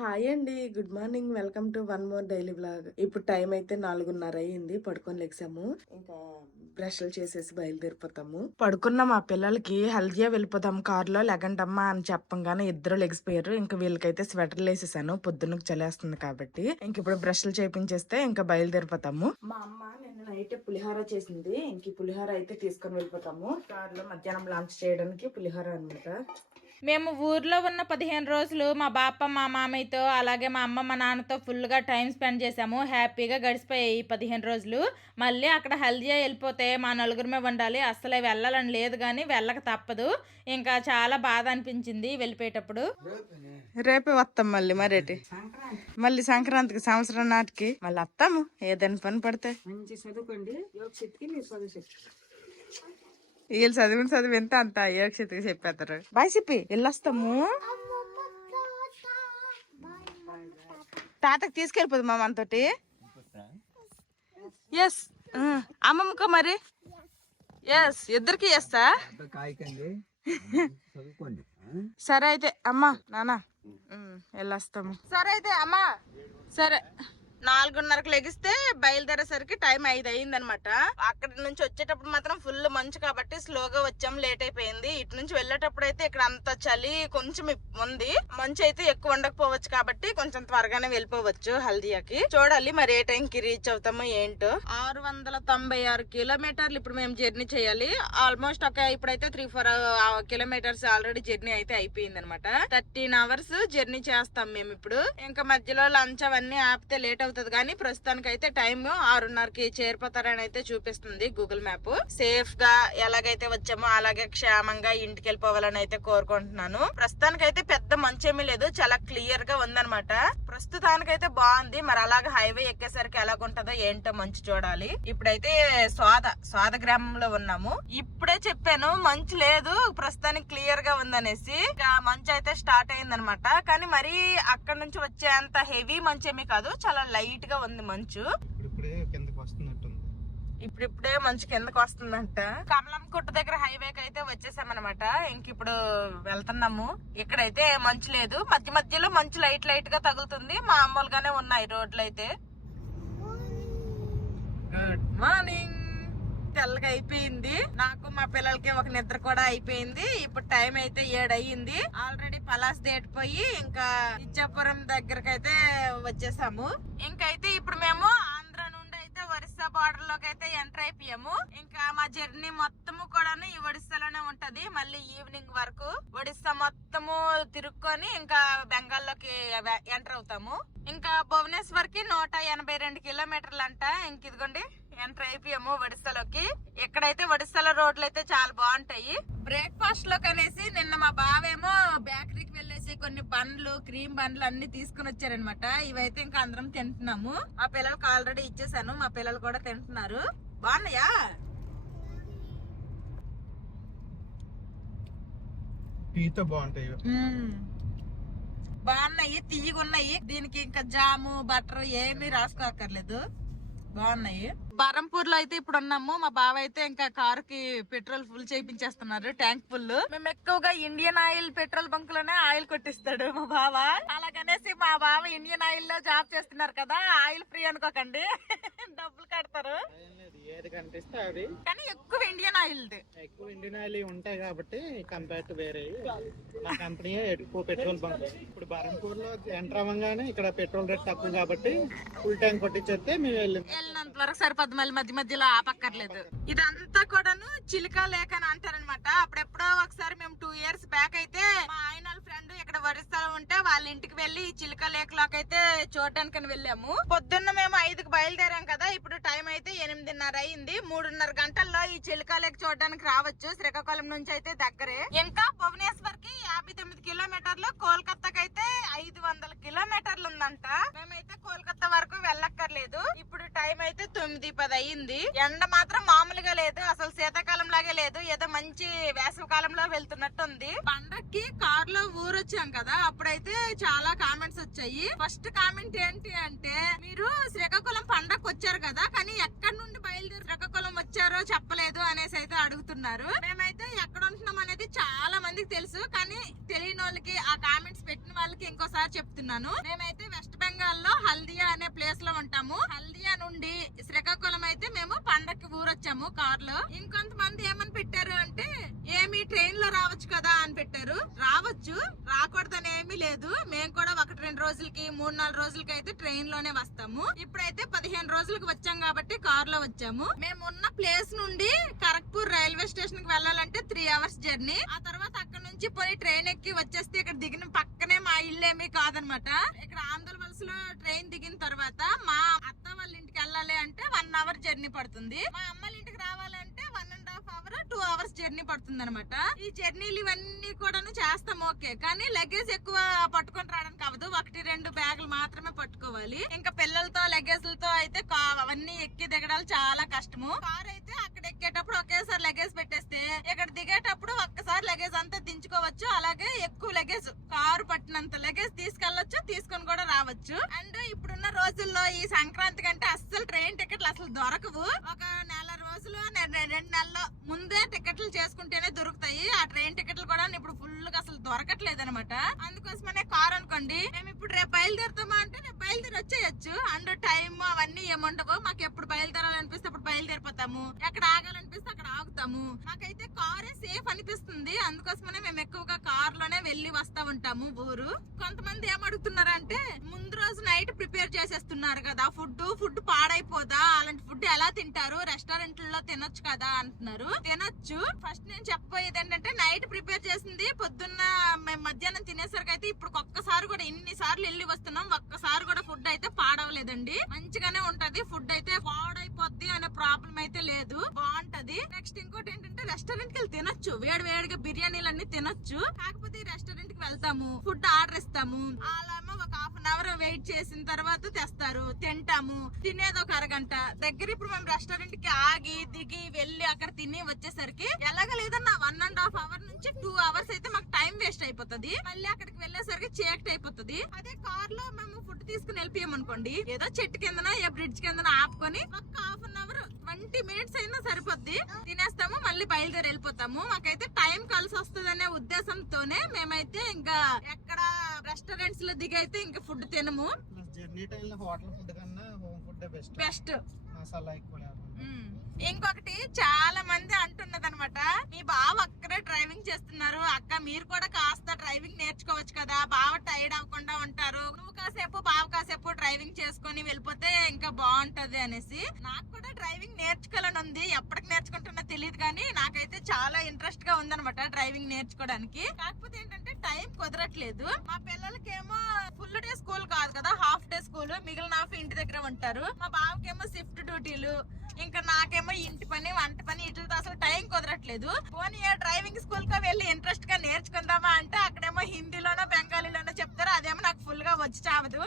Hi అండి, good morning. Welcome to one more daily blog. ఇప్పుడు time అయితే 4:30 అయింది. పడుకొని లెగ్సాము. ఇంకా బ్రష్లు చేసేసి బయలుదేరిపోతాము. పడుకున్న మా పిల్లలకి హెల్తీగా వెళ్ళిపోతాం కారులో లెగంటమ్మా అని చెప్పంగానే ఇద్దరు లెగిసిపోయారు. ఇంకా వీళ్ళకైతే స్వెటర్లు వేసేసాను, పొద్దున్నకు చలేస్తుంది కాబట్టి. ఇంక ఇప్పుడు బ్రష్లు చేపించేస్తే ఇంకా బయలుదేరిపోతాము. మా అమ్మ నిన్న నైట్ పులిహోర చేసింది. ఇంక పులిహోర అయితే తీసుకొని వెళ్ళిపోతాము. కారులో మధ్యాహ్నం లంచ్ చేయడానికి పులిహోర అనమాట. మేము ఊర్లో ఉన్న 15 రోజులు మా బాప మా మామయ్యతో అలాగే మా అమ్మ మా నాన్నతో ఫుల్గా టైం స్పెండ్ చేసాము. హ్యాపీగా గడిచిపోయాయి ఈ 15 రోజులు. మళ్ళీ అక్కడ హెల్తీగా వెళ్ళిపోతే మా నలుగురమే ఉండాలి, అస్సలు వెళ్ళాలని లేదు, కానీ వెళ్ళక తప్పదు. ఇంకా చాలా బాధ అనిపించింది వెళ్ళిపోయేటప్పుడు. రేపే వస్తాం మళ్ళీ. మరేటి మళ్ళీ సంక్రాంతికి సంవత్సరం నాటికి మళ్ళీ వస్తాము. ఏదైనా పని పడితే మంచి చదువుకోండి. యోగశక్తికి మీరు చదువుశక్తి వీళ్ళు చదివి ఎంత అంత ఏక్షతికి చెప్పేస్తారు. బాయ్ చెప్పి వెళ్ళొస్తాము. తాతకి తీసుకెళ్ళిపోదు మా మనతోటి. ఎస్ అమ్మమ్మకో మరి. ఎస్ ఇద్దరికి చేస్తా. సరే అయితే అమ్మా నాన్న వెళ్ళొస్తాము. సరే అయితే అమ్మా సరే. 4:30కి లెగిస్తే బయలుదేరేసరికి టైం 5 అయింది అనమాట. అక్కడ నుంచి వచ్చేటప్పుడు మాత్రం ఫుల్ మంచు కాబట్టి స్లోగా వచ్చాం, లేట్ అయిపోయింది. ఇటు నుంచి వెళ్ళేటప్పుడు అయితే ఇక్కడ అంత చలి కొంచెం ఉంది, మంచు అయితే ఎక్కువ ఉండకపోవచ్చు కాబట్టి కొంచెం త్వరగానే వెళ్ళిపోవచ్చు హల్దియాకి. చూడాలి మరి ఏ టైంకి రీచ్ అవుతామో ఏంటో. 696 కిలోమీటర్లు ఇప్పుడు మేము జర్నీ చేయాలి. ఆల్మోస్ట్ ఇప్పుడైతే 3-4 కిలోమీటర్స్ ఆల్రెడీ జర్నీ అయితే అయిపోయింది అనమాట. 13 hours జర్నీ చేస్తాం మేము ఇప్పుడు. ఇంకా మధ్యలో లంచ్ అవన్నీ ఆపితే లేట్ అవుతుంది, కానీ ప్రస్తుతానికి అయితే టైం 6:30కి చేరిపోతారని అయితే చూపిస్తుంది గూగుల్ మ్యాప్. సేఫ్ గా ఎలాగైతే వచ్చామో అలాగే క్షేమంగా ఇంటికి వెళ్ళిపోవాలని అయితే కోరుకుంటున్నాను. ప్రస్తుతానికి అయితే పెద్ద మంచేమీ లేదు, చాలా క్లియర్ గా ఉందన్నమాట. ప్రస్తుతానికైతే బాగుంది. మరి అలాగే హైవే ఎక్కేసరికి ఎలాగుంటదో ఏంటో మంచు చూడాలి. ఇప్పుడైతే స్వాద గ్రామంలో ఉన్నాము. ఇప్పుడే చెప్పాను మంచు లేదు, ప్రస్తుతానికి క్లియర్ గా ఉందనేసి. ఇంకా మంచు అయితే స్టార్ట్ అయిందనమాట. కానీ మరి అక్కడ నుంచి వచ్చేంత హెవీ మంచేమీ కాదు, చాలా లైట్ గా ఉంది మంచు. ఇప్పుడిప్పుడే మంచు కిందకి వస్తుందంట. కమలం కొట్టు దగ్గర హైవేకి అయితే వచ్చేసామన్నమాట. ఇంక ఇప్పుడు వెళ్తున్నాము. ఇక్కడైతే మంచు లేదు, మధ్య మధ్యలో మంచు లైట్ గా తగులుతుంది. మామూలుగానే ఉన్నాయి రోడ్లు అయితే. Good morning. తెల్లగా అయిపోయింది నాకు, మా పిల్లలకి ఒక నిద్ర కూడా అయిపోయింది. ఇప్పుడు టైం అయితే 7 అయ్యింది. ఆల్రెడీ పలాస్ దాటిపోయి ఇంకా ఇచ్చాపురం దగ్గరకి అయితే వచ్చేసాము. ఇంకైతే ఇప్పుడు మేము ఆంధ్ర నుండి అయితే ఒరిస్సా బార్డర్ లోకి అయితే ఎంటర్ అయిపోయాము. ఇంకా మా జర్నీ మొత్తము కూడాను ఈ ఒడిస్సాలోనే ఉంటది. మళ్ళీ ఈవినింగ్ వరకు ఒడిస్సా మొత్తము తిరుక్కొని ఇంకా బెంగాల్లోకి ఎంటర్ అవుతాము. ఇంకా భువనేశ్వర్ కి 182 కిలోమీటర్లు అంట. ఇంక ఇదిగోండి ఎంటర్ అయిపోయాము ఒడిస్సాలోకి. ఇక్కడైతే ఒడిస్సాలో రోడ్లు అయితే చాలా బాగుంటాయి. బ్రేక్ఫాస్ట్ లో కనేసి నిన్న మా బావేమో బేకరీకి వెళ్ళేసి కొన్ని బండ్లు, క్రీమ్ బండ్లు అన్ని తీసుకుని వచ్చారనమాట. ఇవైతే ఇంకా అందరం తింటున్నాము. మా పిల్లలకి ఆల్రెడీ ఇచ్చేసాను, మా పిల్లలు కూడా తింటున్నారు. బాగున్నాయా? బాగున్నాయి, తీయగున్నాయి. దీనికి ఇంకా జాము బటర్ ఏమీ రాసుకోక్కర్లేదు, బాగున్నాయి. బరంపూర్ లో అయితే ఇప్పుడు ఉన్నాము. మా బావ అయితే ఇంకా కార్ కి పెట్రోల్ ఫుల్ చేయించేస్తున్నారు, ట్యాంక్ ఫుల్. మేము ఎక్కువగా ఇండియన్ ఆయిల్ పెట్రోల్ బంక్ లోనే ఆయిల్ కొట్టిస్తాడు మా బావ. అలాగనేసి మా బావ ఇండియన్ ఆయిల్ లో జాబ్ చేస్తున్నారు కదా, ఆయిల్ ఫ్రీ అనుకోకండి, డబ్బులు కడతారు. కానీ ఎక్కువ ఇండియన్ ఆయిల్ ఉంటాయి కాబట్టి కంపేర్ టు వేరే మా కంపెనీ ఎక్కువ పెట్రోల్ బంక్. ఇప్పుడు బరంపూర్ లో ఎంటర్ అవ్వగానే ఇక్కడ పెట్రోల్ రేట్ తక్కువ కాబట్టి ఫుల్ ట్యాంక్ కొట్టించేస్తే మేము వెళ్ళినంత వరకు సరిపోద్ది, మళ్ళీ మధ్య మధ్యలో ఆపక్కర్లేదు. ఇదంతా కూడాను చిలుకా లేక్ అని అంటారనమాట. అప్పుడెప్పుడో ఒకసారి మేము 2 years బ్యాక్ అయితే మా ఆయన ఫ్రెండ్ ఇక్కడ ఒరిస్సాలో ఉంటే వాళ్ళ ఇంటికి వెళ్లి చిలుకా లేక్ లోకి అయితే చూడడానికి వెళ్ళాము. పొద్దున్న మేము 5కి బయలుదేరాం కదా, ఇప్పుడు టైం అయితే 8:30 అయింది. 3.5 గంటల్లో ఈ చిలుకా లేక్ చూడడానికి రావచ్చు. శ్రీకాకుళం నుంచి అయితే దగ్గరే. ఇంకా భువనేశ్వర్ కి 59 కిలోమీటర్లు, కోల్కతాకి అయితే 500 కిలోమీటర్లు ఉందంట. మేమైతే కోల్కతా వరకు వెళ్ళక్కర్లేదు. ఇప్పుడు టైం అయితే 9:10 అయ్యింది. ఎండ మాత్రం మామూలుగా లేదు, అసలు శీతాకాలం లాగే లేదు, ఏదో మంచి వేసవి కాలంలో వెళ్తున్నట్టు ఉంది. పండక్కి కార్ లో ఊరొచ్చాం కదా, అప్పుడైతే చాలా కామెంట్స్ వచ్చాయి. వచ్చాయి. ఫస్ట్ కామెంట్ ఏంటి అంటే, మీరు శ్రీకాకుళం పండగకి వచ్చారు కదా, కానీ ఎక్కడి నుండి బయలుదేరి శ్రీకాకుళం వచ్చారో చెప్పలేదు అనేసి అయితే అడుగుతున్నారు. మేమైతే ఎక్కడ ఉంటున్నాం అనేది చాలా మందికి తెలుసు, కానీ తెలియని వాళ్ళకి, ఆ కామెంట్స్ పెట్టిన వాళ్ళకి ఇంకోసారి చెప్తున్నాను. మేమైతే వెస్ట్ బెంగాల్ లో హల్దియా అనే ప్లేస్ లో ఉంటాము. హల్దియా నుండి శ్రీకాకుళం అయితే మేము పండక్కి ఊరొచ్చాము కార్ లో. ఇంకొంతమంది ఏమని పెట్టారు అంటే, ఏమి ట్రైన్ లో రావచ్చు కదా అని పెట్టారు. రావచ్చు, రాకూడదని ఏమీ లేదు. మేము కూడా 1-2 రోజులకి 3-4 రోజులకి అయితే ట్రైన్ లోనే వస్తాము. ఇప్పుడైతే 15 రోజులకి వచ్చాం కాబట్టి కార్ లో వచ్చాము. మేము ఉన్న ప్లేస్ నుండి ఖరగ్పూర్ రైల్వే స్టేషన్ కి వెళ్ళాలంటే 3 hours జర్నీ. ఆ తర్వాత అక్కడ నుంచి పోయి ట్రైన్ ఎక్కి వచ్చేస్తే ఇక్కడ దిగిన పక్కనే మా ఇల్లు ఏమీ కాదనమాట. ఇక్కడ ఆంధ్ర వలసలో ట్రైన్ దిగిన తర్వాత మా అత్త వాళ్ళ ఇంటికి వెళ్ళాలి అంటే 1 hour జర్నీ పడుతుంది. మా అమ్మల ఇంటికి రావాలంటే 1.5 hour 2 hours జర్నీ పడుతుంది అనమాట. ఈ జర్నీలు ఇవన్నీ కూడాను చేస్తాం ఓకే, కానీ లగేజ్ ఎక్కువ పట్టుకొని రావడానికి అవ్వదు. 1-2 బ్యాగులు మాత్రమే పట్టుకోవాలి. ఇంకా పిల్లలతో లగేజ్లతో అయితే అవన్నీ ఎక్కి దిగడాలు చాలా కష్టము. కార్ అయితే అక్కడ ఎక్కేటప్పుడు ఒకేసారి లగేజ్ పెట్టేస్తే ఇక్కడ దిగేటప్పుడు ఒక్కసారి లగేజ్ అంతా దించుకోవచ్చు. అలాగే ఎక్కువ లగేజ్, కారు పట్టినంత లగేజ్ తీసుకెళ్లొచ్చు, తీసుకొని కూడా రావచ్చు. అండ్ ఇప్పుడున్న రోజుల్లో ఈ సంక్రాంతి కంటే అస్సలు ట్రైన్ టికెట్లు అసలు దొరకవు. ఒక 4 రోజులు 2 నెలల ముందే టికెట్లు చేసుకుంటేనే దొరుకుతాయి. ఆ ట్రైన్ టికెట్లు కూడా ఇప్పుడు ఫుల్ గా అసలు దొరకట్లేదు అనమాట. అందుకోసమనే కార్ అనుకోండి, మేము ఇప్పుడు రేపు బయలుదేరుతామా అంటే రేపు బయలుదేరి వచ్చేయచ్చు. అండ్ టైం అవన్నీ ఏముండవు. మాకు ఎప్పుడు బయలుదేరాలనిపిస్తే అప్పుడు బయలుదేరిపోతాము, ఎక్కడ ఆగాలనిపిస్తే అక్కడ ఆగుతాము. మాకైతే కారే సేఫ్ అనిపిస్తుంది. అందుకోసమనే మేము ఎక్కువగా కార్ లోనే వెళ్ళి వస్తా ఉంటాము ఊరు. కొంతమంది ఏమడుగుతున్నారంటే, ముందు రోజు నైట్ ప్రిపేర్ చేసేస్తున్నారు కదా ఫుడ్ పాడైపోదా, అలాంటి ఫుడ్ ఎలా తింటారు, రెస్టారెంట్లలో తినొచ్చు కదా అంటున్నారు. తినొచ్చు. ఫస్ట్ నేను చెప్పబోయేది ఏంటంటే, నైట్ ప్రిపేర్ చేసింది పొద్దున్న మేము మధ్యాహ్నం తినేసరికి అయితే ఇప్పుడు ఒక్కసారి కూడా, ఇన్ని సార్లు వెళ్ళి వస్తున్నాం, ఒక్కసారి కూడా ఫుడ్ అయితే పాడవలేదండి. మంచిగానే ఉంటది. ఫుడ్ అయితే పాడైపోద్ది అనే ప్రాబ్లం అయితే లేదు, బాగుంటది. నెక్స్ట్ ఇంకోటి ఏంటంటే, రెస్టారెంట్ కి వెళ్ళి తినొచ్చు, వేడి వేడిగా బిర్యానీలన్నీ తినొచ్చు. కాకపోతే ఈ రెస్టారెంట్ కి వెళ్తాము, ఫుడ్ ఆర్డర్ ఇస్తాము, అలా ఒక 1/2 hour వెయిట్ చేసిన తర్వాత తెస్తారు, తింటాము. తినేది ఒక అరగంట దగ్గర. ఇప్పుడు మేము రెస్టారెంట్ కి ఆగి దిగి వెళ్ళి అక్కడ తిని వచ్చేసరికి ఎలాగ లేదన్నా 1.5 hour నుంచి 2 hours అయితే మాకు టైం వేస్ట్ అయిపోతుంది. మళ్ళీ అక్కడికి వెళ్ళేసరికి చీకటి అయిపోతుంది. అదే కార్ లో మేము ఫుడ్ తీసుకుని వెళ్ళిపోయాం అనుకోండి, ఏదో చెట్టు కిందన ఏ బ్రిడ్జ్ కిందన ఆపుకొని ఒక 1/2 hour 20 minutes అయినా సరిపోద్ది. తినేస్తాము, మళ్ళీ బయలుదేరి వెళ్ళిపోతాము. మాకైతే టైం కలిసి వస్తుంది అనే ఉద్దేశంతోనే మేమైతే ఇంకా ఎక్కడ రెస్టారెంట్స్ లో దిగైతే ఇంకా ఫుడ్ తినము. జర్నీ టైంలో హోటల్ ఫుడ్ కన్నా హోమ్ ఫుడ్ బెస్ట్. మసాలా ఎక్కువ. ఇంకొకటి చాలా మంది అంటున్నది అనమాట, మీ బావ అక్కడే డ్రైవింగ్ చేస్తున్నారు అక్క, మీరు కూడా కాస్త డ్రైవింగ్ నేర్చుకోవచ్చు కదా, బావ టైర్డ్ అవ్వకుండా ఉంటారు, నువ్వు కాసేపు బావ కాసేపు డ్రైవింగ్ చేసుకొని వెళ్ళిపోతే ఇంకా బాగుంటది అనేసి. నాకు కూడా డ్రైవింగ్ నేర్చుకోవాలని ఉంది. ఎప్పటికి నేర్చుకుంటున్నా తెలియదు, కానీ నాకైతే చాలా ఇంట్రెస్ట్ గా ఉందన్నమాట డ్రైవింగ్ నేర్చుకోవడానికి. కాకపోతే ఏంటంటే టైం కుదరట్లేదు. మా పిల్లలకేమో ఫుల్ డే స్కూల్ కాదు కదా, హాఫ్ డే స్కూల్, మిగిలిన హాఫ్ ఇంటి దగ్గర ఉంటారు. మా బావకేమో షిఫ్ట్ డ్యూటీలు, ఇంకా నాకేమో ఇంటి పని వంట పని, ఇట్లతో అసలు టైం కుదరట్లేదు. పోనీ డ్రైవింగ్ స్కూల్ కి వెళ్ళి ఇంట్రెస్ట్ గా నేర్చుకుందామా అంటే అక్కడేమో హిందీలోనో బెంగాలీలోనో చెప్తారు, అదేమో నాకు ఫుల్ గా వచ్చి చావదు.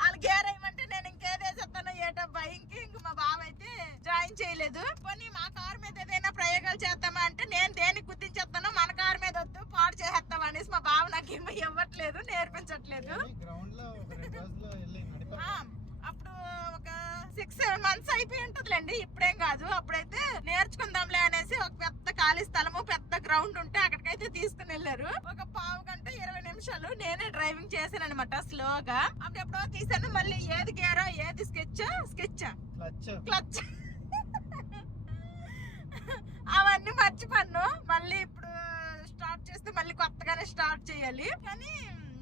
వాళ్ళు గేర్ అయ్యమంటే నేను ఇంకేదేసేస్తాను ఏటో భయంకి ఇంక మా బావ అయితే జాయిన్ చేయలేదు. పోనీ మా కారు మీద ఏదైనా ప్రయోగాలు చేద్దామా అంటే నేను దేనికి గుర్తించేస్తాను, మన కారు మీద వద్దు పాడు చేసేస్తాం అనేసి మా బావ నాకు ఏమో ఇవ్వట్లేదు, నేర్పించట్లేదు. అప్పుడు ఒక 6-7 months అయిపోయి ఉంటుందిలేండి, ఇప్పుడేం కాదు. అప్పుడైతే నేర్చుకుందాంలే అనేసి ఒక పెద్ద ఖాళీ స్థలము, పెద్ద గ్రౌండ్ ఉంటే అక్కడికైతే తీసుకుని వెళ్ళారు. ఒక 15 గంట 20 నిమిషాలు నేనే డ్రైవింగ్ చేశాను అనమాట స్లోగా. అప్పుడు ఎప్పుడో తీసాను, మళ్ళీ ఏది గేరా ఏది క్లచ్ అవన్నీ మర్చిపోయాను. మళ్ళీ ఇప్పుడు స్టార్ట్ చేస్తే మళ్ళీ కొత్తగానే స్టార్ట్ చేయాలి, కానీ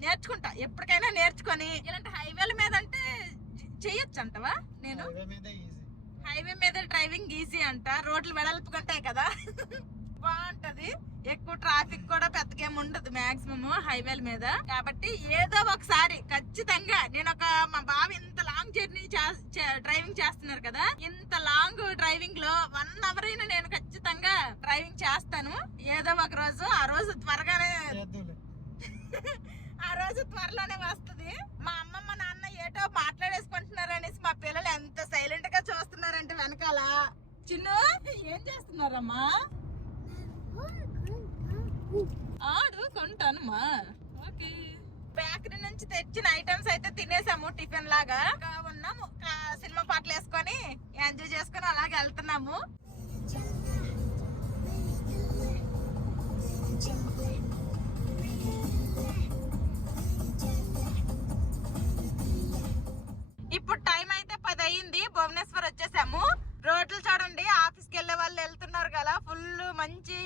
నేర్చుకుంటా. ఎప్పటికైనా నేర్చుకొని ఇలాంటి హైవేల మీద అంటే చెయ్యొచ్చు అంటవా? నేను హైవే మీద డ్రైవింగ్ ఈజీ అంట, రోడ్లు వెడల్పుకుంటాయి కదా, బాగుంటది. ఎక్కువ ట్రాఫిక్ కూడా పెద్దగా ఉండదు మాక్సిమం హైవేల మీద. కాబట్టి ఏదో ఒకసారి ఖచ్చితంగా నేను మా బావ ఇంత లాంగ్ జర్నీ డ్రైవింగ్ చేస్తున్నారు కదా, ఇంత లాంగ్ డ్రైవింగ్ లో 1 hour అయినా నేను ఖచ్చితంగా డ్రైవింగ్ చేస్తాను. ఏదో ఒక రోజు, ఆ రోజు త్వరగానే ఆ రోజు త్వరలోనే వస్తుంది. మా అమ్మమ్మ నాన్న ఏటో మాట్లాడేసుకుంటున్నారు అనేసి మా పిల్లలు ఎంత సైలెంట్ గా చూస్తున్నారంటే వెనకాల. చిన్ను ఏం చేస్తున్నారమ్మా? ఆడు కొంటానమ్మా. ఓకే, బేకరీ నుంచి తెచ్చిన ఐటమ్స్ అయితే తినేసాము టిఫిన్ లాగా. ఇంకా ఉన్నాము సినిమా పాటలు వేసుకొని ఎంజాయ్ చేసుకొని అలాగే వెళ్తున్నాము. ఇప్పుడు టైం అయితే 10 అయ్యింది. భువనేశ్వర్ వచ్చేసాము. రోడ్లు చూడండి, ఆఫీస్ కి వెళ్లే వాళ్ళు వెళ్తున్నారు కదా, ఫుల్ మంచి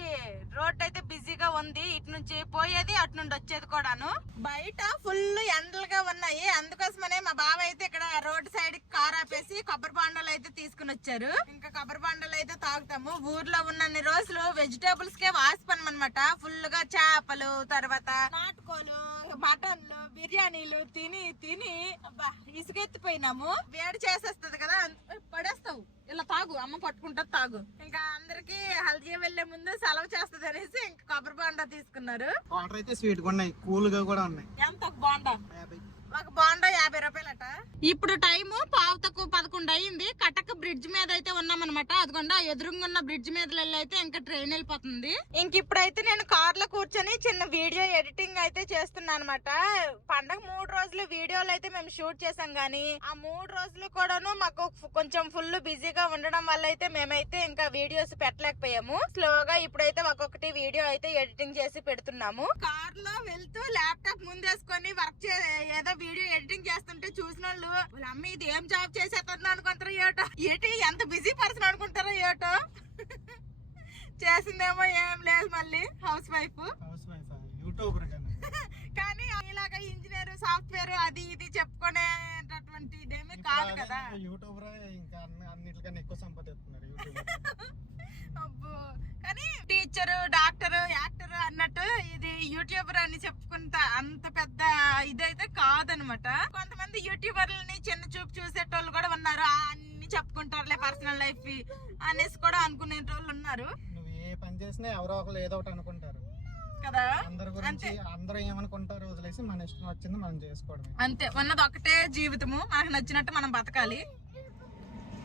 రోడ్ అయితే బిజీగా ఉంది. ఇటు నుంచి పోయేది అటు నుండి వచ్చేది కూడాను. బయట ఫుల్ ఎండలుగా ఉన్నాయి. అందుకోసమనే మా బావ అయితే ఇక్కడ రోడ్ సైడ్ కార్ ఆపేసి కొబ్బరి బాండాలు అయితే తీసుకుని వచ్చారు. ఇంకా కొబ్బరి బాండాలు అయితే తాగుతాము. ఊర్లో ఉన్నన్ని రోజులు వెజిటేబుల్స్ కే వాసిపనం అనమాట. ఫుల్ గా చేపలు, తర్వాత నాటుకోలు, మటన్లు, బిర్యానీలు తిని తిని ఇసుకెత్తిపోయినాము. వేడి చేసేస్తది కదా, పడేస్తావు. ఇలా తాగు, అమ్మ పట్టుకుంటా తాగు. ఇంకా అందరికి హల్దీ వెళ్లే ముందు సెలవు చేస్తది అనేసి ఇంకా కొబ్బరి బాండా తీసుకున్నారు. వాటర్ అయితే స్వీట్ గా ఉన్నాయి, కూల్ గా కూడా ఉన్నాయి. ఎంత ఒక బాండా? ఒక బాండా 50 రూపాయలట. ఇప్పుడు టైము 11:15 అయ్యింది. కటక్ బ్రిడ్జ్ మీద అయితే ఉన్నాం అనమాట. అదిగోండి ఎదురుగున్న బ్రిడ్జ్ మీద అయితే ఇంకా ట్రైన్ వెళ్ళిపోతుంది. ఇంక ఇప్పుడైతే నేను కార్ లో కూర్చొని చిన్న వీడియో ఎడిటింగ్ అయితే చేస్తున్నా అనమాట. పండగ 3 రోజులు వీడియోలు అయితే మేము షూట్ చేసాం గానీ ఆ 3 రోజులు కూడాను మాకు కొంచెం ఫుల్ బిజీగా ఉండడం వల్ల అయితే మేమైతే ఇంకా వీడియోస్ పెట్టలేకపోయాము. స్లోగా ఇప్పుడైతే ఒక్కొక్కటి వీడియో అయితే ఎడిటింగ్ చేసి పెడుతున్నాము. కార్ లో వెళ్తూ ల్యాప్టాప్ ముందేసుకొని వర్క్ ఏదో వీడియో ఎడిటింగ్ చేస్తుంటే చూసిన వాళ్ళు అమ్మ ఇది ఏం జాబ్ చేసేస్తుంది అనుకుంటారో ఏటో, ఏంటి ఎంత బిజీ పర్సన్ అనుకుంటారో ఏటో. చేసిందేమో ఏం లేదు, మళ్ళీ హౌస్ వైఫ్. యూట్యూబర్ కానీ ఇలాగ ఇంజనీర్, సాఫ్ట్వేర్ అది ఇది చెప్పుకునేటటువంటి ఇదేమీ కాదు కదా. యూట్యూబర్ ఇంకా అన్నిటికన్నా ఎక్కువ సంపాదిస్తున్నారు యూట్యూబర్. అబ్బో, కానీ టీచర్, డాక్టర్, యాక్టర్ అన్నట్టు ఇది యూట్యూబర్ అని చెప్పుకుంటా అంత పెద్ద ఇదైతే కాదనమాట. కొంతమంది యూట్యూబర్లని చిన్న చూపు చూసేటోళ్ళు కూడా ఉన్నారు. అన్ని చెప్పుకుంటారులే పర్సనల్ లైఫ్ అనేసి కూడా అనుకునే వాళ్ళు ఉన్నారు. నువ్వు ఏ పని చేసినా ఎవరో ఒకరు ఏదో ఒకటి అనుకుంటారు కదా. అందరి గురించి అందరూ ఏమనుకుంటారు వదిలేసి మన ఇష్టం వచ్చింది మనం చేసుకోవడం అంతే. ఉన్నది ఒకటే జీవితము, మనకు నచ్చినట్టు మనం బతకాలి.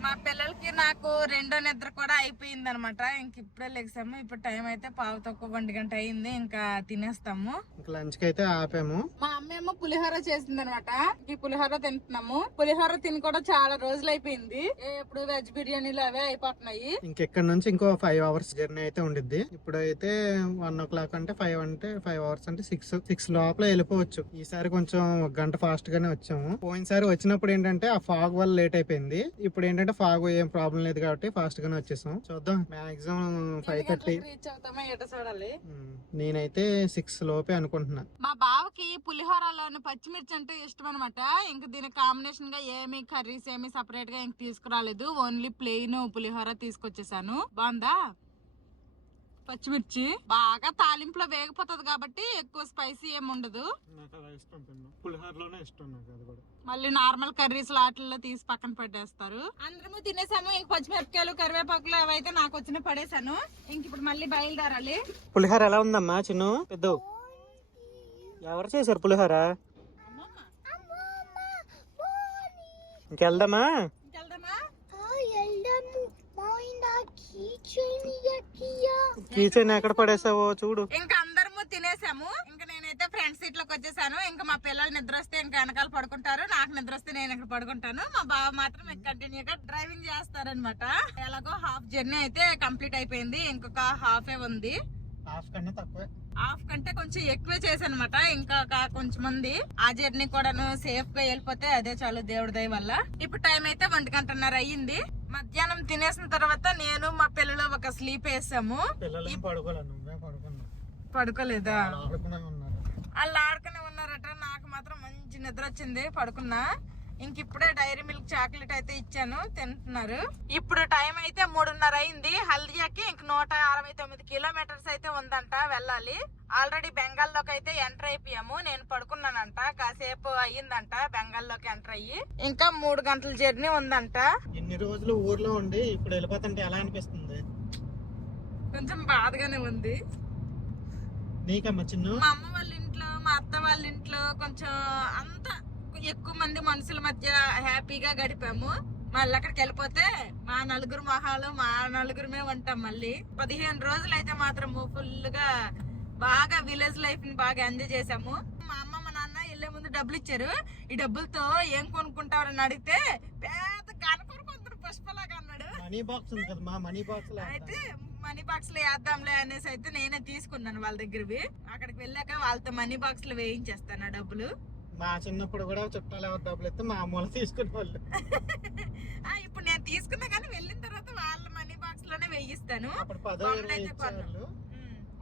మా పిల్లలకి నాకు రెండో నిద్ర కూడా అయిపోయింది అనమాట. ఇంక ఇప్పుడే లెగ్సాము. ఇప్పుడు టైం అయితే 1:15 అయింది. ఇంకా తినేస్తాము. లంచ్ కి అయితే ఆపాము. మా అమ్మ ఏమో పులిహోర చేసింది అనమాట. ఈ పులిహోర తింటున్నాము. పులిహోర తిని కూడా చాలా రోజులు అయిపోయింది. ఎప్పుడు వెజ్ బిర్యానీలు అవే అయిపోతున్నాయి. ఇంకెక్కడ నుంచి ఇంకో 5 hours జర్నీ అయితే ఉండిద్ది. ఇప్పుడైతే 1 o'clock అంటే 5 అంటే 5 hours అంటే 6 లోపల వెళ్ళిపోవచ్చు. ఈసారి కొంచెం 1 గంట ఫాస్ట్ గానే వచ్చాము. పోయినసారి వచ్చినప్పుడు ఏంటంటే ఆ ఫాగ్ వల్ల లేట్ అయిపోయింది. ఇప్పుడు ఏంటంటే ఫాగ్ ఏం ప్రాబ్లం లేదు కాబట్టి ఫాస్ట్ గానే వచ్చేసాం. చూద్దాం, మాక్సిమం 5:30 రీచ్ అవుతామా ఎట చూడాలి. నేనైతే 6 లోపే అనుకుంటున్నా. మా బావకి పులిహోరలోని పచ్చిమిర్చి అంటే ఇష్టం అనమాట. ఇంక దీనికి కాంబినేషన్ గా ఏమి కర్రీస్ ఏమి సపరేట్ గా ఇంక తీసుకురాలేదు. ఓన్లీ ప్లెయిన్ పులిహోర తీసుకొచ్చేసాను. బాగుందా? పచ్చిమిర్చి బాగా తాలింపులో వేగిపోతుంది కాబట్టి ఎక్కువ స్పైసీ ఏమి ఉండదు. మళ్ళీ నార్మల్ కర్రీస్ లాట్లలో తీసి పక్కన పెట్టేస్తారు. అందరము తినేసాము. ఇంక పచ్చిమిరపకాయలు, కరివేపాకులు అవైతే నాకు వచ్చిన పడేసాను. ఇంక ఇప్పుడు మళ్ళీ బయలుదేరాలి. పులిహోర ఎలా ఉందమ్మా చిన్ను? పెద్ద ఎవరు చేశారు పులిహోర? ఇంకెళ్దామా? కీచైన్ ఎక్కడ పడేసావో చూడు. ఇంకా అందరము తినేసాము. ఇంకా నేనైతే ఫ్రంట్ సీట్ లోకి వచ్చేసాను. ఇంకా మా పిల్లలు నిద్ర వస్తే ఇంకా వెనకాల పడుకుంటారు. నాకు నిద్ర వస్తే నేను ఇక్కడ పడుకుంటాను. మా బావ మాత్రం కంటిన్యూగా డ్రైవింగ్ చేస్తారనమాట. ఎలాగో హాఫ్ జర్నీ అయితే కంప్లీట్ అయిపోయింది. ఇంకొక హాఫే ఉంది. హాఫ్ కంటే కొంచెం ఎక్కువే చేశానమాట. ఇంకా కొంచెం మంది ఆ జర్నీ కూడాను సేఫ్ గా వెళ్ళిపోతే అదే చాలు, దేవుడి దయ వల్ల. ఇప్పుడు టైం అయితే 1:30 అయ్యింది. మధ్యాహ్నం తినేసిన తర్వాత నేను మా పిల్లలు ఒక స్లీప్ వేసాము. పడుకోలేదా? వాళ్ళు ఆడుకునే ఉన్నారట. నాకు మాత్రం మంచి నిద్ర వచ్చింది, పడుకున్నా. ఇంక ఇప్పుడే డైరీ మిల్క్ చాక్లెట్ అయితే ఇచ్చాను, తింటున్నారు. ఇప్పుడు టైం అయితే 3:30 అయింది. హల్దియాకి ఇంక 169 కిలోమీటర్స్ అయితే ఉందంట వెళ్ళాలి. ఆల్రెడీ బెంగాల్ లోకి అయితే ఎంటర్ అయిపోయాము. నేను పడుకున్నానంట, కాసేపు అయ్యిందంట బెంగాల్ లోకి ఎంటర్ అయ్యి. ఇంకా 3 గంటల జర్నీ ఉందంట. ఇన్ని రోజులు ఊర్లో ఉండి ఇప్పుడు వెళ్ళిపోతుంటే ఎలా అనిపిస్తుంది? కొంచెం బాధగానే ఉంది. నీకమ్మా చిన్ను? మా అమ్మ వాళ్ళ ఇంట్లో, మా అత్త వాళ్ళ ఇంట్లో కొంచెం అంత ఎక్కువ మంది మనుషుల మధ్య హ్యాపీగా గడిపాము. మళ్ళీ అక్కడికి వెళ్ళిపోతే మా నలుగురు మొహాలు మా నలుగురమే ఉంటాం. మళ్ళీ 15 రోజులు అయితే మాత్రము ఫుల్ గా బాగా విలేజ్ లైఫ్ ని బాగా ఎంజాయ్ చేసాము. మా అమ్మ మా నాన్న వెళ్లే ముందు డబ్బులు ఇచ్చారు. ఈ డబ్బులతో ఏం కొనుక్కుంటారని అడిగితే పెద్ద కనకొనుకుంటారు పుష్పలాగా అన్నాడు. మనీ బాక్స్ ఉంది కదా మా మనీ బాక్స్ అయితే మనీ బాక్స్ లో వేద్దాంలే అనేసి అయితే నేనే తీసుకున్నాను వాళ్ళ దగ్గరవి. అక్కడికి వెళ్ళాక వాళ్ళతో మనీ బాక్స్ లో వేయించేస్తాను ఆ డబ్బులు. మా చిన్నప్పుడు కూడా చుట్టాలు ఎవరు డబ్బులు ఇస్తే మా అమ్మ తీసుకునే వాళ్ళు. ఇప్పుడు నేను తీసుకున్నా కానీ వెళ్ళిన తర్వాత వాళ్ళ మనీ బాక్స్ లోనే వేయిస్తాను. అప్పుడు 10 ఇచ్చేవాళ్ళు,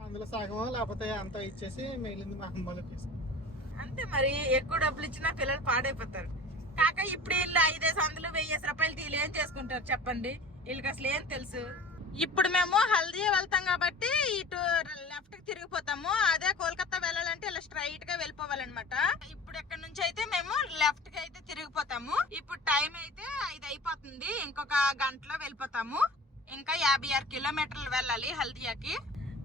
అందులో సగం లేకపోతే అంతా ఇచ్చేసి మిగిలింది మా అమ్మలకు తీసుకున్నాం. అంతే మరి, ఎక్కువ డబ్బులు ఇచ్చినా పిల్లలు పాడైపోతారు. కాక ఇప్పుడు వీళ్ళు 500 1000 రూపాయలు వీళ్ళు ఏం చేసుకుంటారు చెప్పండి, వీళ్ళకి అసలు ఏం తెలుసు. ఇప్పుడు మేము హల్దీ వెళ్తాం కాబట్టి ఇటు లెఫ్ట్ కి తిరిగిపోతాము. అదే కోల్కతా వెళ్ళాలంటే ఇలా స్ట్రైట్ గా వెళ్ళిపోవాలన్నమాట. ఇప్పుడు ఇక్కడ నుంచి అయితే మేము లెఫ్ట్ కి అయితే తిరిగిపోతాము. ఇప్పుడు టైం అయితే 5 అయిపోతుంది, ఇంకొక గంటలో వెళ్ళిపోతాము. ఇంకా 56 కిలోమీటర్లు వెళ్ళాలి హల్దియాకి.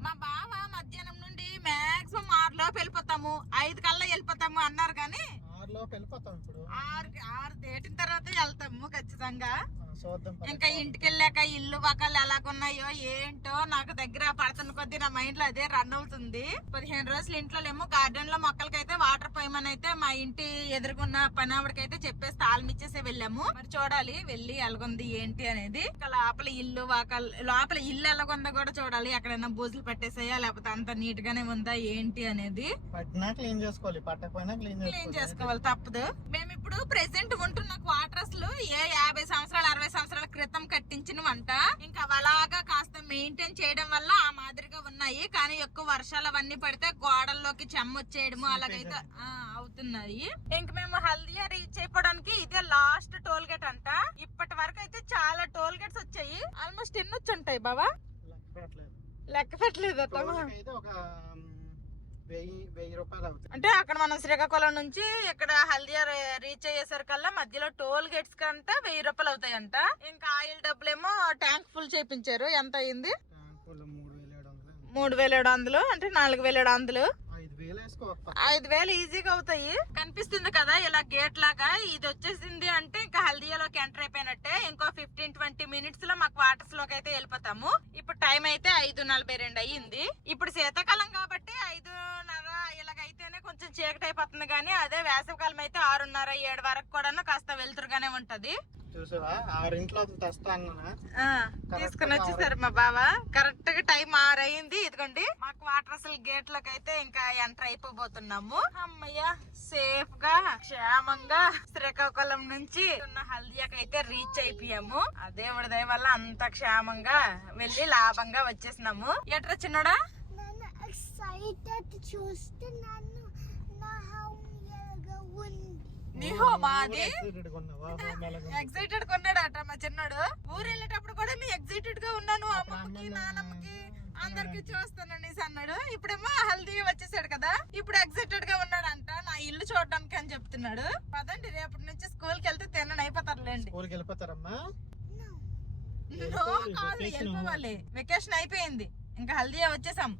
మా బావ మధ్యాహ్నం నుండి మాక్సిమం 6 లోపు వెళ్ళిపోతాము, 5 కల్లా వెళ్ళిపోతాము అన్నారు కానీ 6 లోపు వెళ్ళిపోతాం. ఇప్పుడు 6 దాటిన తర్వాత వెళ్తాము ఖచ్చితంగా. చూద్దాం. ఇంకా ఇంటికి వెళ్ళాక ఇల్లు వకాలు ఎలాగున్నాయో ఏంటో నాకు దగ్గర పడుతున్న కొద్దీ నా మైండ్ లో అదే రన్ అవుతుంది. 15 రోజులు ఇంట్లో ఏమో గార్డెన్ లో మొక్కలకైతే వాటర్ పోయమని అయితే మా ఇంటి ఎదురుకున్న పని ఆవిడకైతే చెప్పేసి తాళం ఇచ్చేసి వెళ్ళాము. మరి చూడాలి వెళ్ళి ఎలాగుంది ఏంటి అనేది. ఇంకా లోపల ఇల్లు వకాలు, లోపల ఇల్లు ఎలాగుందో కూడా చూడాలి. ఎక్కడైనా బూజులు పట్టేసాయా లేకపోతే అంత నీట్ గానే ఉందా ఏంటి అనేది. పట్టినా క్లీన్ చేసుకోవాలి, పట్టకపోయినా క్లీన్ చేసుకోవాలి, తప్పదు. మేము ఇప్పుడు ప్రెసెంట్ ఉంటున్న క్వార్టర్స్ లో 50 సంవత్సరాలు 60 సంవత్సరాల క్రితం కట్టించినవంట. ఇంకా అలాగా కాస్త మెయింటైన్ చేయడం వల్ల ఆ మాదిరిగా ఉన్నాయి. కానీ ఎక్కువ వర్షాలు అవన్నీ పడితే గోడల్లోకి చెమ్మ వచ్చేయడము అలాగైతే అవుతున్నాయి. ఇంక మేము హల్దియా రీచ్ అయిపోవడానికి ఇదే లాస్ట్ టోల్ గేట్ అంట. ఇప్పటి వరకు అయితే చాలా టోల్ గేట్స్ వచ్చాయి. ఆల్మోస్ట్ ఎన్ని వచ్చి ఉంటాయి బాబా? లెక్క పెట్టలేదు. ఒక 1000 రూపాయలు అవుతుంది. అంటే అక్కడ మనం శ్రీకాకుళం నుంచి ఇక్కడ హల్దియా రీచ్ అయ్యేసరికల్లా మధ్యలో టోల్ గేట్స్ కంటే 1000 రూపాయలు అవుతాయంట. ఇంకా ఆయిల్ డబ్బులేమో ట్యాంక్ ఫుల్ చేయించారు. ఎంత అయింది? 3700 అంటే 4700. 5000 ఈజీగా అవుతాయి. కనిపిస్తుంది కదా ఇలా గేట్ లాగా. ఇది వచ్చేసింది అంటే ఇంకా హల్దియాలోకి ఎంటర్ అయిపోయినట్టే. ఇంకో 15-20 మినిట్స్ లో మా క్వార్టర్స్ లోకి అయితే వెళ్ళిపోతాము. ఇప్పుడు టైం అయితే 5:42 అయ్యింది. ఇప్పుడు శీతాకాలం కాబట్టి 5:30 ఇలాగైతేనే కొంచెం చీకటి అయిపోతుంది. కానీ అదే వేసవికాలం అయితే 6:30 7 వరకు కూడా కాస్త వెలుతురుగానే ఉంటది. చూసావా 6 తెస్తా అన్నా తీసుకుని వచ్చేసారు మా బావ. కరెక్ట్ గా టైం 6 అయింది. ఇదిగోండి మా క్వార్టర్స్ గేట్ లోకి అయితే ఇంకా ఎంటర్ అయిపోబోతున్నాము. అమ్మయ్య సేఫ్ గా క్షేమంగా శ్రీకాకుళం నుంచి ఉన్న హల్దియాకి అయితే రీచ్ అయిపోయాము. అదే దయ వల్ల అంత క్షేమంగా వెళ్ళి లాభంగా వచ్చేసినాము. ఎట్రా చిన్నడా? ఎక్సైటెడ్ కొన్నాడట మా చిన్నోడు. ఊరు వెళ్ళేటప్పుడు కూడా నేను ఎక్సైటెడ్ గా ఉన్నాను. అమ్మమ్మకి నానమ్మకి అందరికి చూస్తాననేసి అన్నాడు. ఇప్పుడేమో హల్దీ వచ్చేసాడు కదా, ఇప్పుడు ఎక్సైటెడ్ గా ఉన్నాడంట నా ఇల్లు చూడడానికి అని చెప్తున్నాడు. పదండి రేపటి నుంచి స్కూల్ కి వెళ్తే తినని అయిపోతారులేండి. వెళ్ళిపోవాలి. వెకేషన్ అయిపోయింది, ఇంకా హల్దీ వచ్చేసాం.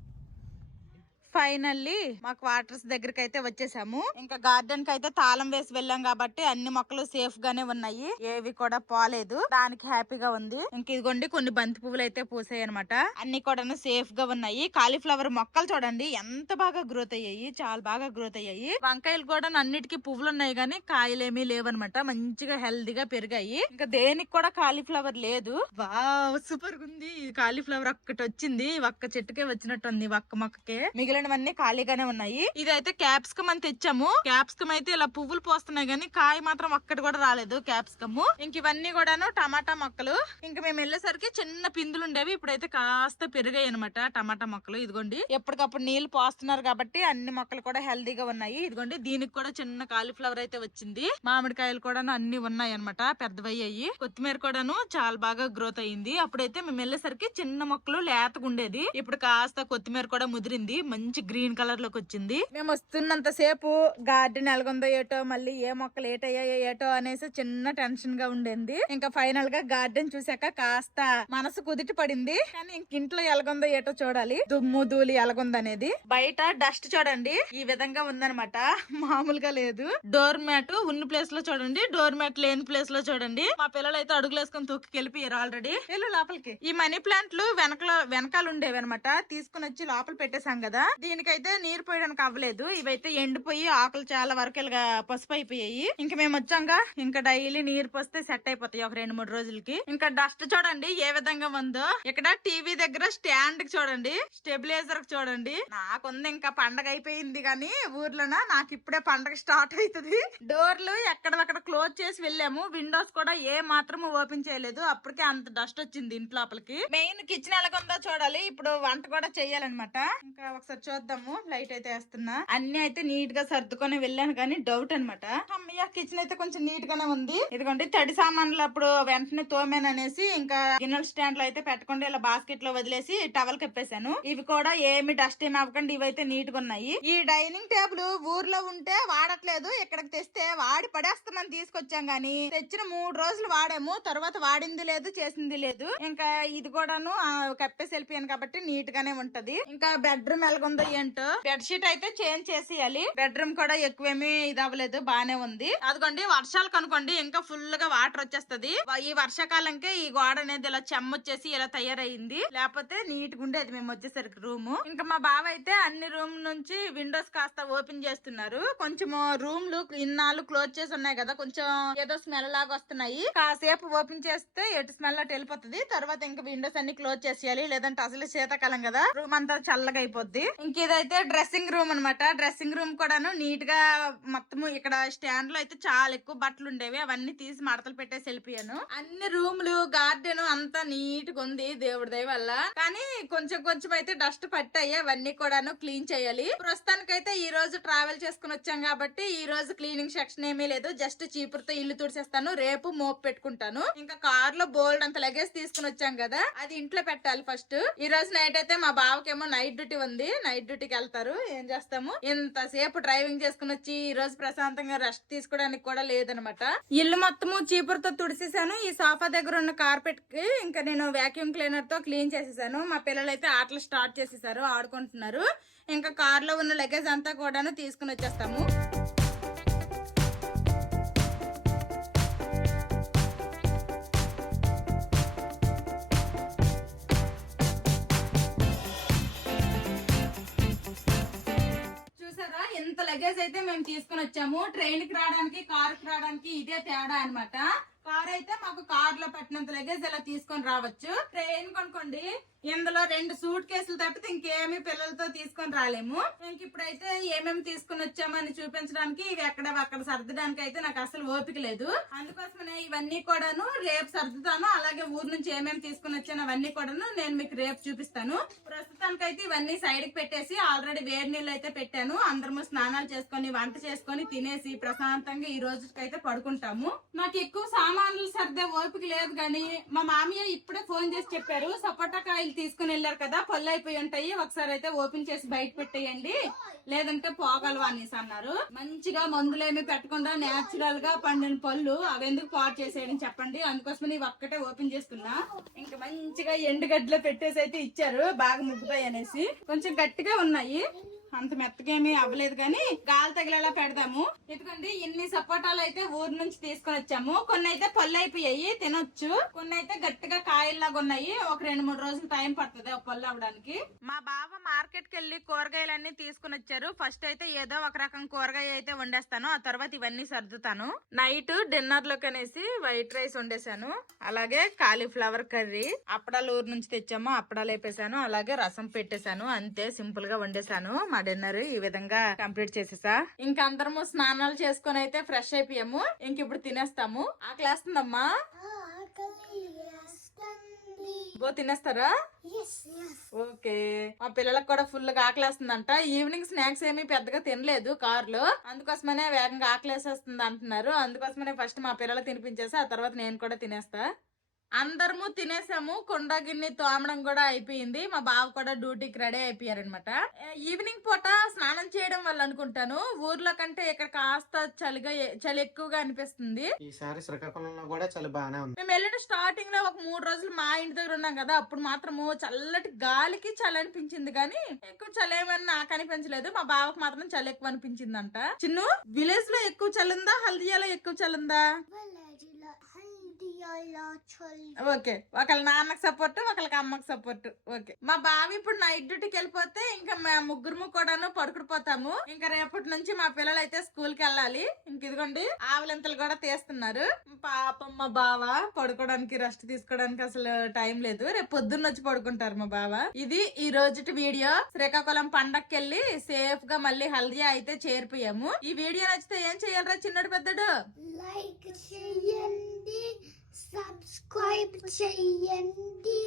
ఫైనల్లీ మా క్వార్టర్స్ దగ్గరికి అయితే వచ్చేసాము. ఇంకా గార్డెన్ కి అయితే తాళం వేసి వెళ్ళాం కాబట్టి అన్ని మొక్కలు సేఫ్ గానే ఉన్నాయి, ఏవి కూడా పోలేదు. దానికి హ్యాపీగా ఉంది. ఇంక ఇదిగోండి కొన్ని బంతి పువ్వులు అయితే పూసాయి అనమాట. అన్ని కూడా సేఫ్ గా ఉన్నాయి. కాలీఫ్లవర్ మొక్కలు చూడండి ఎంత బాగా గ్రోత్ అయ్యాయి, చాలా బాగా గ్రోత్ అయ్యాయి. వంకాయలు కూడా అన్నిటికీ పువ్వులు ఉన్నాయి కానీ కాయలేమీ లేవనమాట. మంచిగా హెల్దీగా పెరిగాయి. ఇంకా దేనికి కూడా కాలీఫ్లవర్ లేదు. వావ్ సూపర్ గా ఉంది. కాలీఫ్లవర్ ఒక్కటి వచ్చింది, ఒక్క చెట్టుకే వచ్చినట్టుంది, ఒక్క మొక్కకే. మిగిలినవన్నీ ఖాళీగానే ఉన్నాయి. ఇదైతే క్యాప్సికమ్ అని తెచ్చాము. క్యాప్సికమ్ అయితే ఇలా పువ్వులు పోస్తున్నాయి కానీ కాయ మాత్రం ఒక్కటి కూడా రాలేదు క్యాప్సికమ్. ఇంక ఇవన్నీ కూడాను టమాటా మొక్కలు. ఇంక మేము వెళ్ళేసరికి చిన్న పిందులు ఉండేవి, ఇప్పుడైతే కాస్త పెరిగాయి అనమాట టమాటా మొక్కలు. ఇదిగోండి ఎప్పటికప్పుడు నీళ్లు పోస్తున్నారు కాబట్టి అన్ని మొక్కలు కూడా హెల్దీగా ఉన్నాయి. ఇదిగోండి దీనికి కూడా చిన్న కాలీఫ్లవర్ అయితే వచ్చింది. మామిడికాయలు కూడా అన్ని ఉన్నాయి అనమాట, పెద్దవయ్యాయి. కొత్తిమీర కూడాను చాలా బాగా గ్రోత్ అయ్యింది. అప్పుడైతే మేము వెళ్ళేసరికి చిన్న మొక్కలు లేతగా ఉండేది, ఇప్పుడు కాస్త కొత్తిమీర కూడా ముదిరింది, మంచి గ్రీన్ కలర్ లోకి వచ్చింది. మేము వస్తున్నంత సేపు గార్డెన్ ఎలాగుందో ఏటో, మళ్ళీ ఏ మొక్కలు ఏటయ్యాయో ఏటో అనేసి చిన్న టెన్షన్ గా ఉండేది. ఇంకా ఫైనల్ గా గార్డెన్ చూసాక కాస్త మనసు కుదిటి పడింది. కానీ ఇంక ఇంట్లో ఎలాగుందో ఏటో చూడాలి, దుమ్ము ధూళి ఎలాగుందనేది. బయట డస్ట్ చూడండి ఈ విధంగా ఉందనమాట, మామూలుగా లేదు. డోర్ మ్యాట్ ఉన్న ప్లేస్ లో చూడండి, డోర్ మ్యాట్ లేని ప్లేస్ లో చూడండి. మా పిల్లలు అయితే అడుగులు వేసుకొని తూక్కెళ్ళిపోయారు ఆల్రెడీ. వెళ్ళు లోపలికి. ఈ మనీ ప్లాంట్లు వెనకాల ఉండేవి అనమాట, తీసుకుని వచ్చి లోపల పెట్టేశాం కదా. దీనికైతే నీరు పోయడానికి అవ్వలేదు. ఇవైతే ఎండిపోయి ఆకులు చాలా వరకు ఇలాగా పసుపు అయిపోయాయి. ఇంకా మేము వచ్చాక ఇంకా డైలీ నీరు పోస్తే సెట్ అయిపోతాయి ఒక 2-3 రోజులకి. ఇంకా డస్ట్ చూడండి ఏ విధంగా ఉందో. ఇక్కడ టీవీ దగ్గర స్టాండ్ కి చూడండి, స్టెబిలైజర్ కి చూడండి. నాకుంది ఇంకా పండగ అయిపోయింది కానీ ఊర్లోన, నాకు ఇప్పుడే పండగ స్టార్ట్ అవుతుంది. డోర్లు ఎక్కడక్కడ క్లోజ్ చేసి వెళ్ళాము, విండోస్ కూడా ఏ మాత్రం ఓపెన్ చేయలేదు. అప్పటికే అంత డస్ట్ వచ్చింది ఇంటి లోపలికి. మెయిన్ కిచెన్ ఎలాగుందో చూడాలి. ఇప్పుడు వంట కూడా చెయ్యాలన్నమాట. ఇంకా ఒకసారి చూద్దాము. లైట్ అయితే వేస్తున్నా. అన్ని అయితే నీట్ గా సర్దుకొని వెళ్ళాను కానీ డౌట్ అనమాట. అమ్మయ్య కిచెన్ అయితే కొంచెం నీట్ గానే ఉంది. ఇదిగోండి తడి సామాన్లు అప్పుడు వెంటనే తోమేననేసి ఇంకా గిన్నెల స్టాండ్ లో అయితే పెట్టకుండా ఇలా బాస్కెట్ లో వదిలేసి టవల్ కప్పేశాను. ఇవి కూడా ఏమి డస్ట్ ఏమి అవ్వకండి, ఇవైతే నీట్ గా ఉన్నాయి. ఈ డైనింగ్ టేబుల్ ఊర్లో ఉంటే వాడట్లేదు, ఇక్కడికి తెస్తే వాడి పడేస్తామని తీసుకొచ్చాం గానీ తెచ్చిన 3 రోజులు వాడాము, తర్వాత వాడింది లేదు చేసింది లేదు. ఇంకా ఇది కూడాను కప్పేసి వెళ్ళిపోయాను కాబట్టి నీట్ గానే ఉంటది. ఇంకా బెడ్రూమ్ ఎలాగుందో ఏంటో. బెడ్షీట్ అయితే చేంజ్ చేసేయాలి. బెడ్రూమ్ కూడా ఎక్కువేమీ ఇది అవ్వలేదు, బానే ఉంది. అదిగోండి వర్షాలు కనుకోండి ఇంకా ఫుల్ గా వాటర్ వచ్చేస్తది. ఈ వర్షాకాలంకే ఈ గోడ అనేది ఇలా చెమ్మొచ్చేసి ఇలా తయారయ్యింది, లేకపోతే నీట్ గా ఉండేది మేము వచ్చేసరికి రూమ్. ఇంకా మా బావ అయితే అన్ని రూమ్ నుంచి విండోస్ కాస్త ఓపెన్ చేస్తున్నారు. కొంచెం రూమ్లు ఇన్నాళ్ళు క్లోజ్ చేసి ఉన్నాయి కదా, కొంచెం ఏదో స్మెల్ లాగా వస్తున్నాయి. కాసేపు ఓపెన్ చేస్తే ఎటు స్మెల్ అటు వెళ్ళిపోతుంది. తర్వాత ఇంకా విండోస్ అన్ని క్లోజ్ చేసేయాలి, లేదంటే అసలు శీతాకాలం కదా రూమ్ అంతా చల్లగా అయిపోద్ది. ఇంక ఇదైతే డ్రెస్సింగ్ రూమ్ అనమాట. డ్రెస్సింగ్ రూమ్ కూడాను నీట్ గా మొత్తం ఇక్కడ స్టాండ్ లో అయితే చాలా ఎక్కువ బట్టలు ఉండేవి, అవన్నీ తీసి మడతలు పెట్టేసి వెళ్ళిపోయాను. అన్ని రూమ్లు గార్డెన్ అంతా నీట్ గా ఉంది దేవుడి దయ వల్ల. కానీ కొంచెం కొంచెం అయితే డస్ట్ పట్టాయి, అవన్నీ కూడాను క్లీన్ చేయాలి. ప్రస్తుతానికైతే ఈ రోజు ట్రావెల్ చేసుకుని వచ్చాం కాబట్టి ఈ రోజు క్లీనింగ్ సెక్షన్ ఏమీ లేదు. జస్ట్ చీపురుతో ఇల్లు తుడిచేస్తాను, రేపు మోప్ పెట్టుకుంటాను. ఇంకా కార్ లో బోల్డ్ అంత లగేజ్ తీసుకుని వచ్చాం కదా, అది ఇంట్లో పెట్టాలి ఫస్ట్. ఈ రోజు నైట్ అయితే మా బావకేమో నైట్ డ్యూటీ ఉంది, నైట్ డ్యూటీకి వెళ్తారు. ఏం చేస్తాము, ఇంతసేపు డ్రైవింగ్ చేసుకుని వచ్చి ఈ రోజు ప్రశాంతంగా రెస్ట్ తీసుకోవడానికి కూడా లేదనమాట. ఇల్లు మొత్తము చీపురుతో తుడిసేసాను. ఈ సోఫా దగ్గర ఉన్న కార్పెట్ కి ఇంకా నేను వాక్యూమ్ క్లీనర్ తో క్లీన్ చేసేసాను. మా పిల్లలు అయితే ఆటలు స్టార్ట్ చేసేసారు, ఆడుకుంటున్నారు. ఇంకా కార్ లో ఉన్న లగేజ్ అంతా కూడాను తీసుకుని వచ్చేస్తాము. ఇంత లగేజ్ అయితే మేము తీసుకుని వచ్చాము. ట్రైన్ కి రావడానికి కార్ కి రావడానికి ఇదే తేడా అన్నమాట. కార్ అయితే మాకు కార్ లో పెట్టినంత లగేజ్ ఇలా తీసుకొని రావచ్చు. ట్రైన్ కొనుక్కోండి, ఇందులో 2 సూట్ కేసులు తప్పితే ఇంకేమి పిల్లలతో తీసుకొని రాలేము. ఇంక ఇప్పుడైతే ఏమేమి తీసుకుని వచ్చామని చూపించడానికి ఇవి అక్కడ సర్దడానికి అయితే నాకు అసలు ఓపిక లేదు. అందుకోసమనే ఇవన్నీ కూడాను రేపు సర్దుతాను. అలాగే ఊరు నుంచి ఏమేమి తీసుకుని వచ్చాను అవన్నీ కూడాను నేను మీకు రేపు చూపిస్తాను. ప్రస్తుతానికైతే ఇవన్నీ సైడ్ కి పెట్టేసి ఆల్రెడీ వేడి నీళ్ళు అయితే పెట్టాను. అందరము స్నానాలు చేసుకొని వంట చేసుకొని తినేసి ప్రశాంతంగా ఈ రోజుకైతే పడుకుంటాము. నాకు ఎక్కువ సామాన్లు సర్దే ఓపిక లేదు కానీ మా మామయ్య ఇప్పుడే ఫోన్ చేసి చెప్పారు, సపోటా కాయలు తీసుకుని వెళ్ళారు కదా, పళ్ళు అయిపోయి ఉంటాయి, ఒకసారి అయితే ఓపెన్ చేసి బయట పెట్టేయండి, లేదంటే పోగలవా అనేసి అన్నారు. మంచిగా మందులేమి పెట్టకుండా నేచురల్ గా పండిన పళ్ళు అవి ఎందుకు పాడు చేసేయని చెప్పండి. అందుకోసమని ఇవి ఒక్కటే ఓపెన్ చేసుకున్నా. ఇంకా మంచిగా ఎండుగడ్డలో పెట్టేసి అయితే ఇచ్చారు, బాగా ముగ్గుతాయి అనేసి. కొంచెం గట్టిగా ఉన్నాయి, అంత మెత్తగేమీ అవ్వలేదు కానీ గాలి తగిలేలా పెడదాము. ఎందుకంటే ఇన్ని సపోటాలు అయితే ఊరు నుంచి తీసుకొని వచ్చాము. కొన్ని అయితే పళ్ళు అయిపోయాయి, తినొచ్చు. కొన్ని అయితే గట్టిగా కాయల్లాగా ఉన్నాయి. ఒక 2-3 రోజులు టైం పడుతుంది ఒక పళ్ళు అవ్వడానికి. మా బావ మార్కెట్ కి వెళ్ళి కూరగాయలన్నీ తీసుకుని వచ్చారు. ఫస్ట్ అయితే ఏదో ఒక రకం కూరగాయ అయితే వండేస్తాను, ఆ తర్వాత ఇవన్నీ సర్దుతాను. నైట్ డిన్నర్ లోకి అనేసి వైట్ రైస్ వండేసాను, అలాగే కాలీఫ్లవర్ కర్రీ. అప్పడాలు ఊరు నుంచి తెచ్చాము, అప్పడాలు వేపేసాను, అలాగే రసం పెట్టేశాను. అంతే సింపుల్ గా వండేసాను. డిన్నర్ ఈ విధంగా కంప్లీట్ చేసేసా. ఇంక అందరము స్నానాలు చేసుకుని అయితే ఫ్రెష్ అయిపోయాము. ఇంక ఇప్పుడు తినేస్తాము. ఆకలేస్తుందమ్మా, తినేస్తారా? ఓకే. మా పిల్లలకు కూడా ఫుల్ గా ఆకలేస్తుందంట. ఈవినింగ్ స్నాక్స్ ఏమీ పెద్దగా తినలేదు కార్ లో, అందుకోసమనే వేగంగా ఆకలేసేస్తుంది అంటున్నారు. అందుకోసమనే ఫస్ట్ మా పిల్లలు తినిపించేసి ఆ తర్వాత నేను కూడా తినేస్తా. అందరము తినేసాము. కుండ గిన్నె తోమడం కూడా అయిపోయింది. మా బావ కూడా డ్యూటీకి రెడీ అయిపోయారనమాట. ఈవినింగ్ పూట స్నానం చేయడం వల్ల అనుకుంటాను ఊర్లో కంటే ఇక్కడ కాస్త చలి ఎక్కువగా అనిపిస్తుంది. ఈసారి శ్రీకాకుళంలో కూడా చలి బాగానే ఉంది. మేము వెళ్ళిన స్టార్టింగ్ లో ఒక 3 రోజులు మా ఇంటి దగ్గర ఉన్నాం కదా, అప్పుడు మాత్రము చల్లటి గాలికి చలి అనిపించింది కానీ ఎక్కువ చలి ఏమని నాకు అనిపించలేదు. మా బావకు మాత్రం చలి ఎక్కువ అనిపించింది అంట. చిన్ను, విలేజ్ లో ఎక్కువ చలిందా హల్దియాలో ఎక్కువ చలిందా? ఓకే, ఒకళ్ళ నాన్నకి సపోర్ట్, ఒకళ్ళకి అమ్మకి సపోర్ట్. ఓకే, మా బావ ఇప్పుడు నైట్ డ్యూటీకి వెళ్ళిపోతే ఇంకా మా ముగ్గురు కూడాను పడుకుడిపోతాము. ఇంకా రేపటి నుంచి మా పిల్లలు అయితే స్కూల్ కి వెళ్ళాలి. ఇంక ఇదిగోండి ఆవులింతలు కూడా తీస్తున్నారు. పాపం మా బావ పడుకోవడానికి, రెస్ట్ తీసుకోవడానికి అసలు టైం లేదు. రేపు పొద్దున్న వచ్చి పడుకుంటారు మా బావ. ఇది ఈ రోజుటి వీడియో. శ్రీకాకుళం పండక్కి వెళ్ళి సేఫ్ గా మళ్ళీ హల్దీ అయితే చేరిపోయాము. ఈ వీడియో నచ్చితే ఏం చేయాలరా చిన్నడు పెద్దడు? లైక్ చేయండి, సబ్స్క్రైబ్ చేయండి.